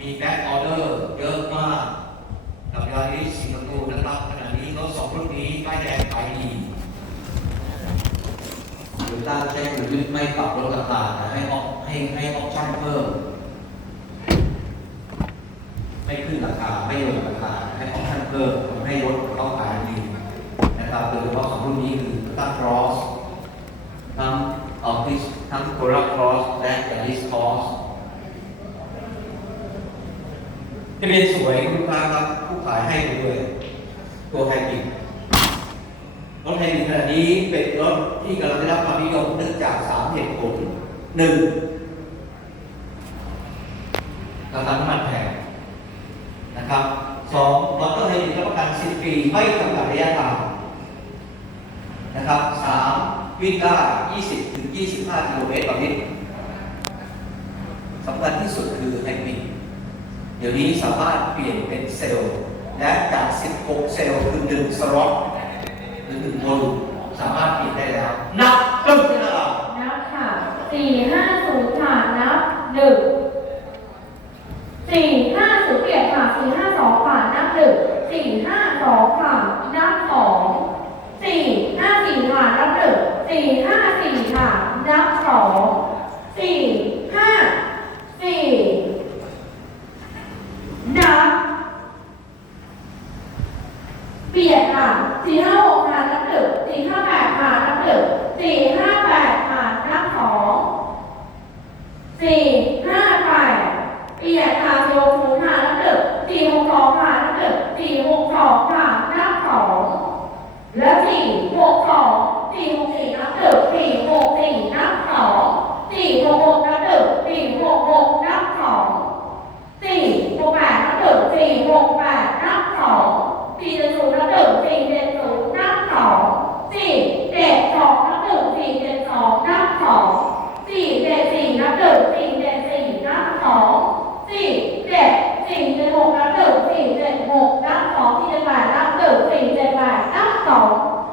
มีแบ็คออเดอร์เยอะมากกับยาริสสิงคโปร์นะครับขณะนี้รถสองรุ่นนี้ป้ายแดงขายดีหรือต้าใช้กลยุทธ์ไม่ปรับลดราคาแต่ให้ออกให้ให้ออปชั่นเพิ่ม ไม่ขึ้นราคาไม่ลดราคาให้ออปชั่นเพิ่มทำให้รถเขาขายดีนะครับโดยเฉพาะสองรุ่นนี้คือต้าครอสทั้งออฟฟิศทั้งโคราครอสและยาริสครอส ทะเบียนสวยคุณลูกค้าครับ ผู้ขายให้ไปด้วย ตัวไฮบริดรถไฮบริดขณะนี้เป็นรถที่กำลังได้รับความนิยมเนื่องจากสามเหตุผลหนึ่งราคาน้ำมันแพงนะครับสองมอเตอร์ไฮบริดรับประกัน 10 ปีไม่จำกัดระยะทางนะครับสามวิ่งได้ 20 ถึง 25 กิโลเมตรต่อลิตรสำคัญที่สุดคือไฮบริด เดี๋ยวนี้สามารถเปลี่ยนเป็นเซลล์ และจาก 16 เซลล์คือ1สล็อตหรือ1โมดูลสามารถเปลี่ยนได้แล้ว นับตึ้งขึ้นมา นับค่ะสี่ห้าศูนย์ค่ะนับหนึ่งสี่ห้าศูนย์เปลี่ยนค่ะสี่ห้าสองค่ะนับหนึ่งสี่ห้าสองค่ะนับสองสี่ห้าสี่ค่ะนับหนึ่งสี่ห้าสี่ค่ะนับสองสี่ห้าสี่นับ เปลี่ยนค่ะสี่ห้าหกค่ะนับหนึ่งสี่ห้าแปดค่ะนับหนึ่งสี่ห้าแปดค่ะนับสอง สี่ห้าแปดเปลี่ยนค่ะสี่หกศูนย์ค่ะนับหนึ่งสี่หกสองค่ะนับหนึ่งสี่หกสองค่ะนับสองและสี่หกสองสี่หกสี่นับหนึ่งสี่หกสี่นับสองสี่หกหกนับหนึ่งสี่หกหกนับสองสี่หกแปดนับหนึ่งสี่หกแปดนับสอง สี่เจ็ดศูนย์นับหนึ่งสี่เจ็ดศูนย์นับสองสี่เจ็ดสองนับหนึ่งสี่เจ็ดสองนับสองสี่เจ็ดสี่นับหนึ่งสี่เจ็ดสี่นับสองสี่เจ็ดสี่เจ็ดหกนับหนึ่งสี่เจ็ดหกนับสองสี่เจ็ดแปดนับหนึ่งสี่เจ็ดแปดนับสอง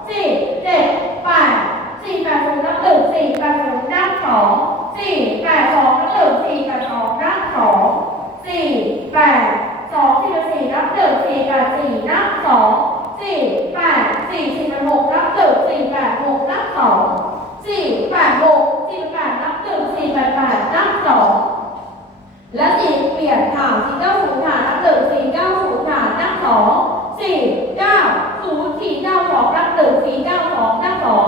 สี่เจ็ดแปดสี่แปดศูนย์นับหนึ่งสี่แปดศูนย์นับสองสี่แปดสองนับหนึ่งสี่แปดสองนับสอง สี่แปดสองสี่สี่นับหนึ่งสี่แปดสี่นับสองสี่แปดสี่สี่แปดหกนับหนึ่งสี่แปดหกนับสองสี่แปดหกสี่แปดนับหนึ่งสี่แปดแปดนับสองและสี่เปลี่ยนค่ะสี่เก้าศูนย์ค่ะนับหนึ่งสี่เก้าศูนย์ค่ะนับสองสี่เก้าศูนย์สี่เก้าสองนับหนึ่งสี่เก้าสองนับสอง